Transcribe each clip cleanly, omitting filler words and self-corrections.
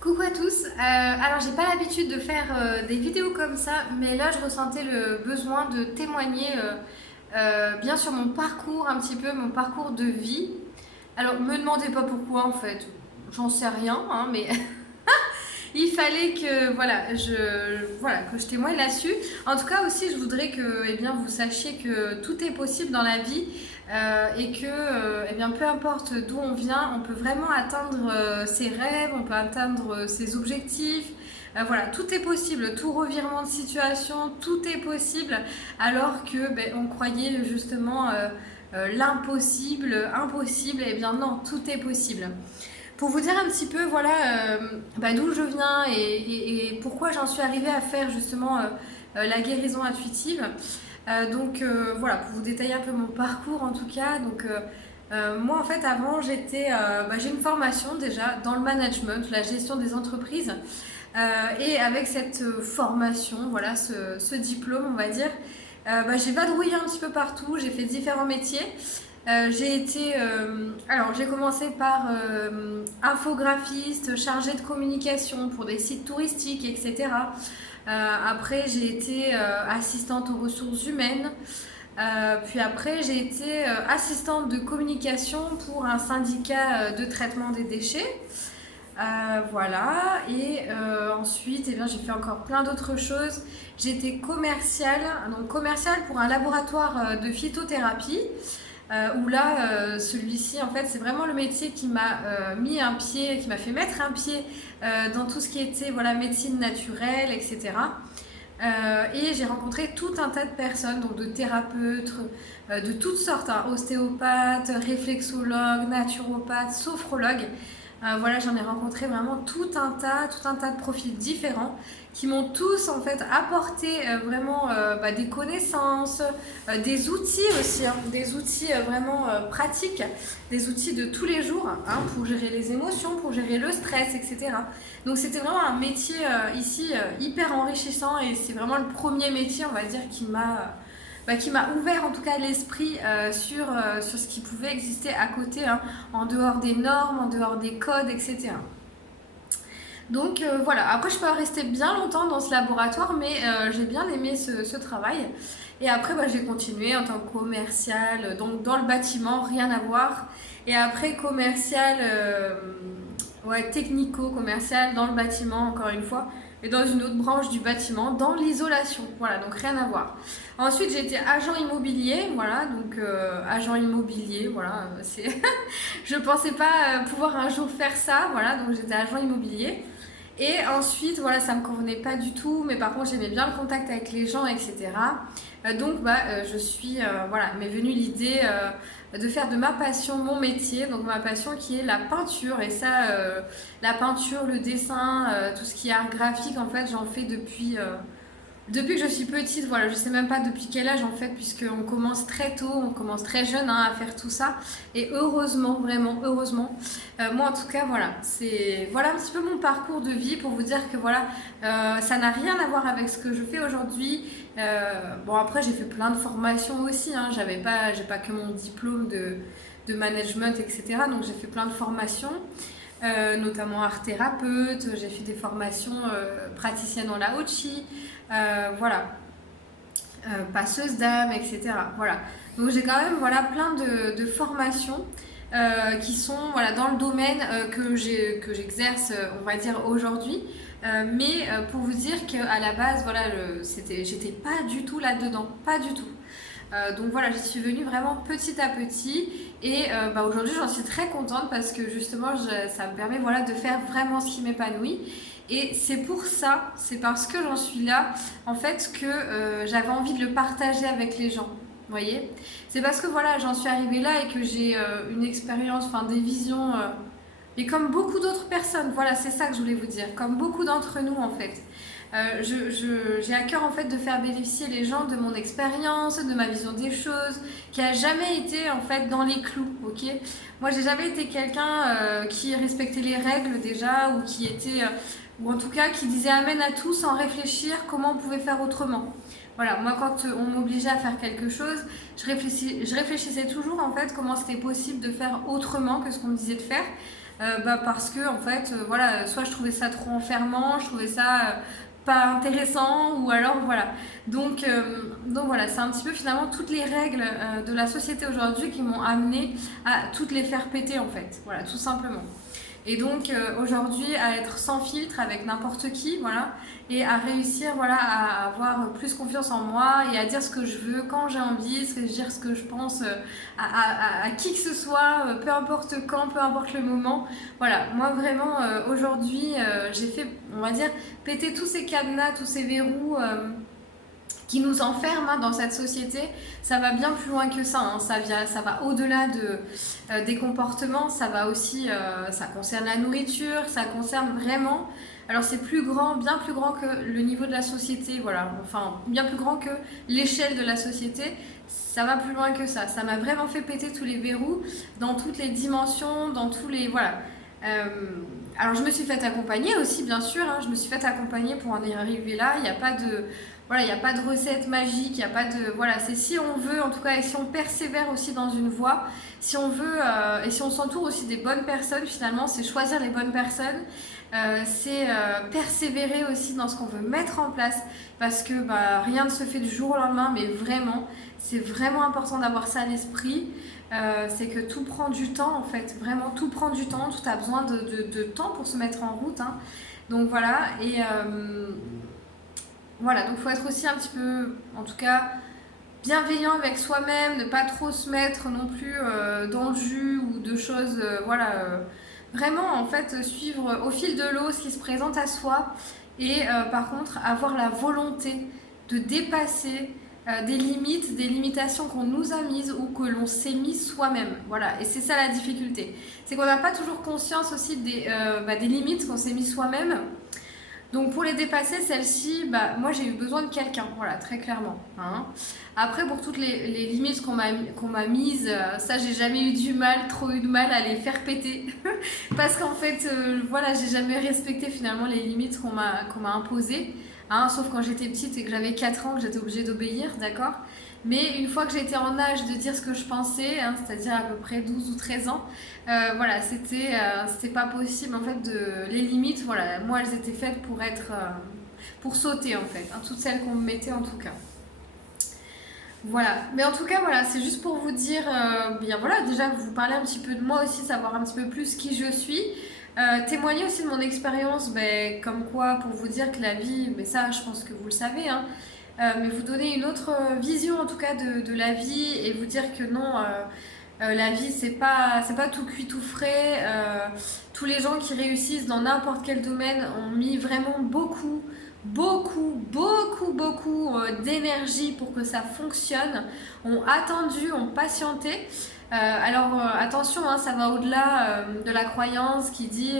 Coucou à tous. Alors j'ai pas l'habitude de faire des vidéos comme ça, mais là je ressentais le besoin de témoigner bien sur mon parcours, un petit peu mon parcours de vie. Alors me demandez pas pourquoi en fait, j'en sais rien, hein, mais il fallait que que je témoigne là-dessus. En tout cas aussi, je voudrais que vous sachiez que tout est possible dans la vie et que peu importe d'où on vient, on peut vraiment atteindre ses rêves, on peut atteindre ses objectifs. Tout est possible, tout revirement de situation, tout est possible, alors que on croyait justement l'impossible, impossible. Et bien non, tout est possible. Pour vous dire un petit peu d'où je viens et pourquoi j'en suis arrivée à faire justement la guérison intuitive. Pour vous détailler un peu mon parcours en tout cas. Moi en fait avant j'ai une formation déjà dans le management, la gestion des entreprises. Et avec cette formation, ce diplôme on va dire, j'ai vadrouillé un petit peu partout, j'ai fait différents métiers. J'ai commencé par infographiste, chargée de communication pour des sites touristiques, etc. Après, j'ai été assistante aux ressources humaines. Puis après, j'ai été assistante de communication pour un syndicat de traitement des déchets. Ensuite, j'ai fait encore plein d'autres choses. J'étais commerciale pour un laboratoire de phytothérapie. Celui-ci, en fait, c'est vraiment le métier qui m'a qui m'a fait mettre un pied dans tout ce qui était médecine naturelle, etc. Et j'ai rencontré tout un tas de personnes, donc de thérapeutes, de toutes sortes, hein, ostéopathes, réflexologues, naturopathes, sophrologues. J'en ai rencontré vraiment tout un tas de profils différents qui m'ont tous en fait apporté des connaissances, des outils aussi, hein, des outils vraiment pratiques, des outils de tous les jours hein, pour gérer les émotions, pour gérer le stress, etc. Donc c'était vraiment un métier ici hyper enrichissant et c'est vraiment le premier métier, on va dire, qui m'a ouvert en tout cas l'esprit sur ce qui pouvait exister à côté, hein, en dehors des normes, en dehors des codes, etc. Après je peux rester bien longtemps dans ce laboratoire, mais j'ai bien aimé ce travail. Et après j'ai continué en tant que commercial, donc dans le bâtiment, rien à voir. Et après commercial, technico-commercial dans le bâtiment, encore une fois, et dans une autre branche du bâtiment, dans l'isolation. Voilà, donc rien à voir. Ensuite, j'ai été agent immobilier, agent immobilier, je pensais pas pouvoir un jour faire ça, donc j'étais agent immobilier. Et ensuite, ça me convenait pas du tout, mais par contre, j'aimais bien le contact avec les gens, etc. M'est venue l'idée de faire de ma passion mon métier, donc ma passion qui est la peinture. Et ça, la peinture, le dessin, tout ce qui est art graphique, en fait, j'en fais depuis que je suis petite. Voilà, je sais même pas depuis quel âge en fait, puisqu'on commence très tôt, on commence très jeune hein, à faire tout ça. Et heureusement, vraiment heureusement. Moi en tout cas, voilà un petit peu mon parcours de vie pour vous dire que ça n'a rien à voir avec ce que je fais aujourd'hui. Après j'ai fait plein de formations aussi. Hein, j'ai pas que mon diplôme de management, etc. Donc j'ai fait plein de formations. Notamment art thérapeute, j'ai fait des formations praticienne en laochi, passeuse d'âme, etc. Voilà. Donc j'ai quand même plein de formations qui sont dans le domaine que j'exerce, on va dire aujourd'hui. Pour vous dire qu'à la base, j'étais pas du tout là-dedans, pas du tout. J'y suis venue vraiment petit à petit et aujourd'hui j'en suis très contente parce que justement ça me permet de faire vraiment ce qui m'épanouit et c'est parce que j'en suis là en fait que j'avais envie de le partager avec les gens, vous voyez, c'est parce que j'en suis arrivée là et que j'ai une expérience, des visions et comme beaucoup d'autres personnes, c'est ça que je voulais vous dire, comme beaucoup d'entre nous en fait. J'ai à cœur en fait de faire bénéficier les gens de mon expérience, de ma vision des choses, qui a jamais été en fait dans les clous, ok. Moi j'ai jamais été quelqu'un qui respectait les règles déjà ou en tout cas qui disait amen à tout sans réfléchir comment on pouvait faire autrement. Voilà, moi quand on m'obligeait à faire quelque chose, je réfléchissais toujours en fait comment c'était possible de faire autrement que ce qu'on me disait de faire. parce que en fait, voilà, soit je trouvais ça trop enfermant, je trouvais ça pas intéressant, ou alors voilà. Donc voilà, c'est un petit peu finalement toutes les règles de la société aujourd'hui qui m'ont amené à toutes les faire péter en fait, voilà, tout simplement. Et donc aujourd'hui à être sans filtre avec n'importe qui, voilà, et à réussir, voilà, à avoir plus confiance en moi et à dire ce que je veux quand j'ai envie, dire ce que je pense à qui que ce soit, peu importe quand, peu importe le moment. Voilà, moi vraiment aujourd'hui j'ai fait, on va dire, péter tous ces cadenas, tous ces verrous. Qui nous enferment dans cette société, ça va bien plus loin que ça. Hein. Ça va au-delà des comportements, ça va aussi, ça concerne la nourriture, ça concerne vraiment. Alors c'est plus grand, bien plus grand que le niveau de la société, voilà. Enfin, bien plus grand que l'échelle de la société. Ça va plus loin que ça. Ça m'a vraiment fait péter tous les verrous dans toutes les dimensions, dans tous les, voilà. Euh, alors je me suis fait accompagner aussi, bien sûr. Hein. Je me suis fait accompagner pour en arriver là. Il n'y a pas de voilà, il n'y a pas de recette magique, il n'y a pas de... Voilà, c'est si on veut, en tout cas, et si on persévère aussi dans une voie, si on veut, et si on s'entoure aussi des bonnes personnes, finalement, c'est choisir les bonnes personnes, c'est persévérer aussi dans ce qu'on veut mettre en place, parce que rien ne se fait du jour au lendemain, mais vraiment, c'est vraiment important d'avoir ça à l'esprit, c'est que tout prend du temps, en fait, vraiment, tout prend du temps, tout a besoin de temps pour se mettre en route, hein. Donc voilà, et... voilà, donc il faut être aussi un petit peu, en tout cas, bienveillant avec soi-même, ne pas trop se mettre non plus dans le jus ou de choses, voilà. Vraiment, en fait, suivre au fil de l'eau ce qui se présente à soi et par contre, avoir la volonté de dépasser des limites, des limitations qu'on nous a mises ou que l'on s'est mis soi-même. Voilà, et c'est ça la difficulté. C'est qu'on n'a pas toujours conscience aussi des limites qu'on s'est mis soi-même. Donc pour les dépasser, celles-ci, moi j'ai eu besoin de quelqu'un, voilà, très clairement. Hein. Après, pour toutes les limites qu'on m'a mises, ça j'ai jamais trop eu de mal à les faire péter. Parce qu'en fait, voilà, j'ai jamais respecté finalement les limites qu'on m'a imposées. Hein, sauf quand j'étais petite et que j'avais 4 ans, que j'étais obligée d'obéir, d'accord. Mais une fois que j'étais en âge de dire ce que je pensais, hein, c'est-à-dire à peu près 12 ou 13 ans, voilà, c'était pas possible en fait les limites, voilà, moi elles étaient faites pour sauter en fait, hein, toutes celles qu'on me mettait en tout cas. Voilà, mais en tout cas voilà, c'est juste pour vous dire, bien voilà, déjà vous parler un petit peu de moi aussi, savoir un petit peu plus qui je suis. Témoigner aussi de mon expérience, comme quoi pour vous dire que la vie, mais ça je pense que vous le savez, hein, mais vous donner une autre vision en tout cas de la vie et vous dire que non, la vie c'est pas tout cuit tout frais. Tous les gens qui réussissent dans n'importe quel domaine ont mis vraiment beaucoup d'énergie pour que ça fonctionne, ont attendu, ont patienté. Attention, hein, ça va au-delà de la croyance qui dit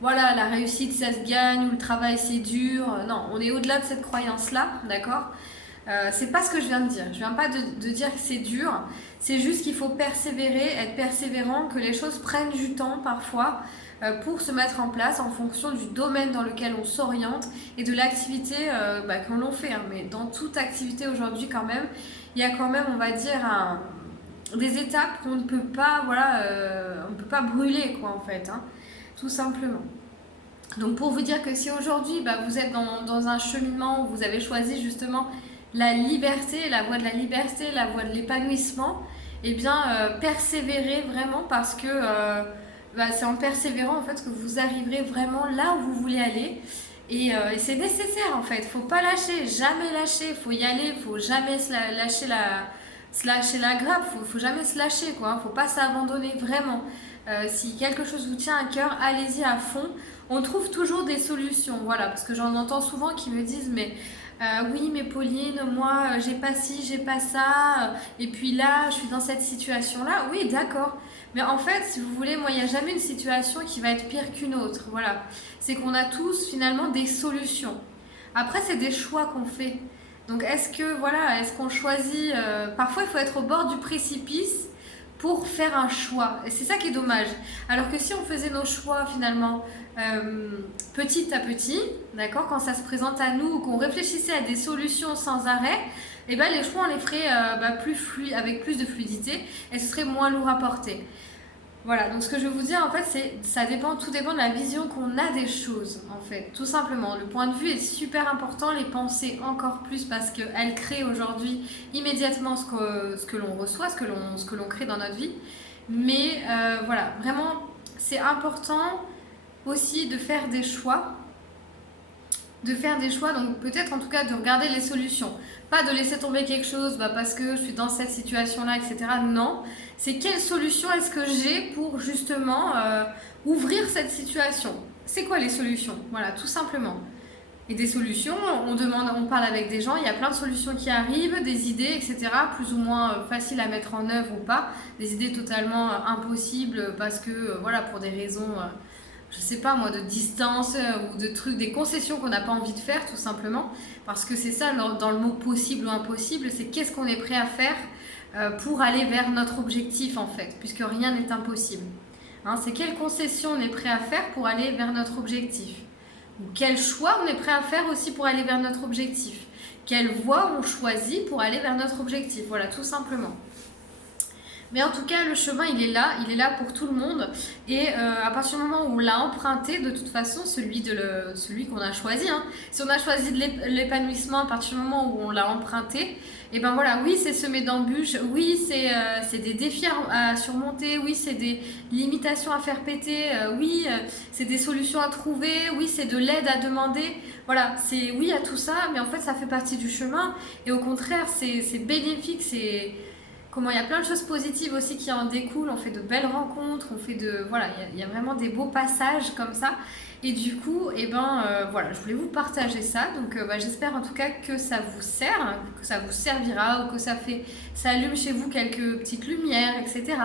voilà, la réussite ça se gagne ou le travail c'est dur. Non, on est au-delà de cette croyance-là, d'accord. C'est pas ce que je viens de dire. Je viens pas de dire que c'est dur. C'est juste qu'il faut persévérer, être persévérant, que les choses prennent du temps parfois pour se mettre en place en fonction du domaine dans lequel on s'oriente et de l'activité qu'on l'on fait. Hein. Mais dans toute activité aujourd'hui quand même, il y a quand même, on va dire, des étapes qu'on ne peut pas, voilà, on ne peut pas brûler, quoi, en fait, hein, tout simplement. Donc pour vous dire que si aujourd'hui vous êtes dans un cheminement où vous avez choisi justement la liberté, la voie de la liberté, la voie de l'épanouissement, eh bien persévérez vraiment parce que c'est en persévérant en fait que vous arriverez vraiment là où vous voulez aller. Et c'est nécessaire en fait, faut pas lâcher, jamais lâcher, faut y aller, faut jamais lâcher la grappe, faut jamais se lâcher quoi, hein, faut pas s'abandonner vraiment. Si quelque chose vous tient à cœur, allez-y à fond. On trouve toujours des solutions, voilà, parce que j'en entends souvent qui me disent mais oui mais Pauline, moi j'ai pas ci, j'ai pas ça, et puis là je suis dans cette situation-là, oui d'accord. Mais en fait, si vous voulez, moi il n'y a jamais une situation qui va être pire qu'une autre, voilà. C'est qu'on a tous finalement des solutions. Après c'est des choix qu'on fait. Donc est-ce qu'on choisit, parfois il faut être au bord du précipice pour faire un choix. Et c'est ça qui est dommage. Alors que si on faisait nos choix finalement petit à petit, d'accord, quand ça se présente à nous, qu'on réfléchissait à des solutions sans arrêt, et les choix on les ferait avec plus de fluidité et ce serait moins lourd à porter. Voilà, donc ce que je vais vous dire en fait, tout dépend de la vision qu'on a des choses en fait, tout simplement. Le point de vue est super important, les pensées encore plus parce qu'elles créent aujourd'hui immédiatement ce que l'on reçoit, ce que l'on crée dans notre vie. Mais voilà, vraiment, c'est important aussi de faire des choix, donc peut-être en tout cas de regarder les solutions. Pas de laisser tomber quelque chose parce que je suis dans cette situation-là, etc. Non, c'est quelle solution est-ce que j'ai pour justement ouvrir cette situation. C'est quoi les solutions? Voilà, tout simplement. Et des solutions, on parle avec des gens, il y a plein de solutions qui arrivent, des idées, etc. Plus ou moins faciles à mettre en œuvre ou pas. Des idées totalement impossibles parce que, voilà, pour des raisons je sais pas moi, de distance ou de trucs, des concessions qu'on n'a pas envie de faire tout simplement. Parce que c'est ça, dans le mot possible ou impossible, c'est qu'est-ce qu'on est prêt à faire pour aller vers notre objectif en fait, puisque rien n'est impossible. Hein, c'est quelle concession on est prêt à faire pour aller vers notre objectif. Ou quel choix on est prêt à faire aussi pour aller vers notre objectif. Quelle voie on choisit pour aller vers notre objectif. Voilà, tout simplement. Mais en tout cas, le chemin, il est là pour tout le monde. Et à partir du moment où on l'a emprunté, de toute façon, celui qu'on a choisi, hein. Si on a choisi de l'épanouissement à partir du moment où on l'a emprunté, et ben voilà, oui, c'est semé d'embûches, oui, c'est des défis à surmonter, oui, c'est des limitations à faire péter, oui, c'est des solutions à trouver, oui, c'est de l'aide à demander. Voilà, c'est oui à tout ça, mais en fait, ça fait partie du chemin. Et au contraire, c'est bénéfique, il y a plein de choses positives aussi qui en découlent, on fait de belles rencontres, voilà, il y a vraiment des beaux passages comme ça. Et du coup, voilà, je voulais vous partager ça. Donc j'espère en tout cas que ça vous sert, hein, que ça vous servira ou que ça allume chez vous quelques petites lumières, etc.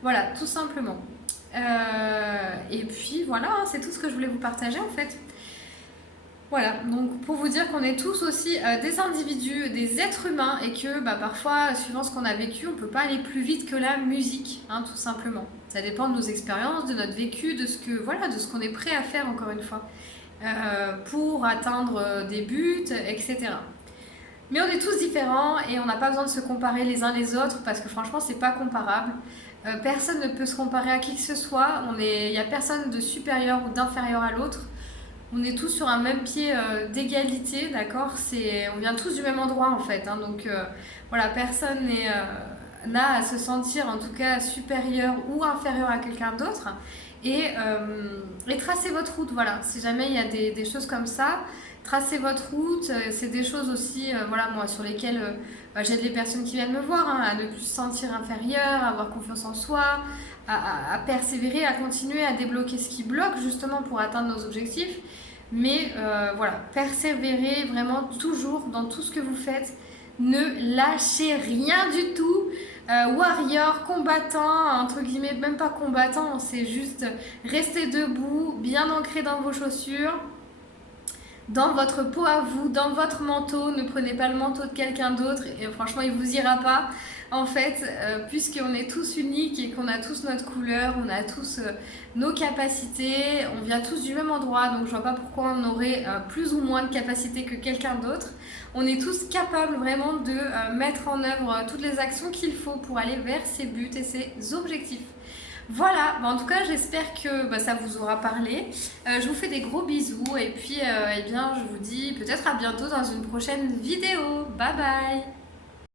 Voilà, tout simplement. Et puis voilà, hein, c'est tout ce que je voulais vous partager en fait. Voilà, donc pour vous dire qu'on est tous aussi des individus, des êtres humains et que parfois, suivant ce qu'on a vécu, on ne peut pas aller plus vite que la musique, hein, tout simplement. Ça dépend de nos expériences, de notre vécu, de ce qu'on est prêt à faire encore une fois pour atteindre des buts, etc. Mais on est tous différents et on n'a pas besoin de se comparer les uns les autres parce que franchement, c'est pas comparable. Personne ne peut se comparer à qui que ce soit. Il n'y a personne de supérieur ou d'inférieur à l'autre. On est tous sur un même pied d'égalité, d'accord? On vient tous du même endroit en fait, hein, donc voilà, personne n'a à se sentir en tout cas supérieur ou inférieur à quelqu'un d'autre. Et tracez votre route, voilà. Si jamais il y a des choses comme ça, tracez votre route. C'est des choses aussi, voilà, moi, sur lesquelles j'aide les personnes qui viennent me voir, hein, à ne plus se sentir inférieur, à avoir confiance en soi, à persévérer, à continuer à débloquer ce qui bloque justement pour atteindre nos objectifs. Mais voilà, persévérez vraiment toujours dans tout ce que vous faites. Ne lâchez rien du tout. Warrior, combattant, entre guillemets, même pas combattant, c'est juste rester debout, bien ancré dans vos chaussures, dans votre peau à vous, dans votre manteau. Ne prenez pas le manteau de quelqu'un d'autre et franchement il vous ira pas en fait, puisqu'on est tous uniques et qu'on a tous notre couleur, on a tous nos capacités, on vient tous du même endroit, donc je vois pas pourquoi on aurait plus ou moins de capacités que quelqu'un d'autre. On est tous capables vraiment de mettre en œuvre toutes les actions qu'il faut pour aller vers ses buts et ses objectifs. Voilà, en tout cas j'espère que ça vous aura parlé. Je vous fais des gros bisous et puis je vous dis peut-être à bientôt dans une prochaine vidéo. Bye bye!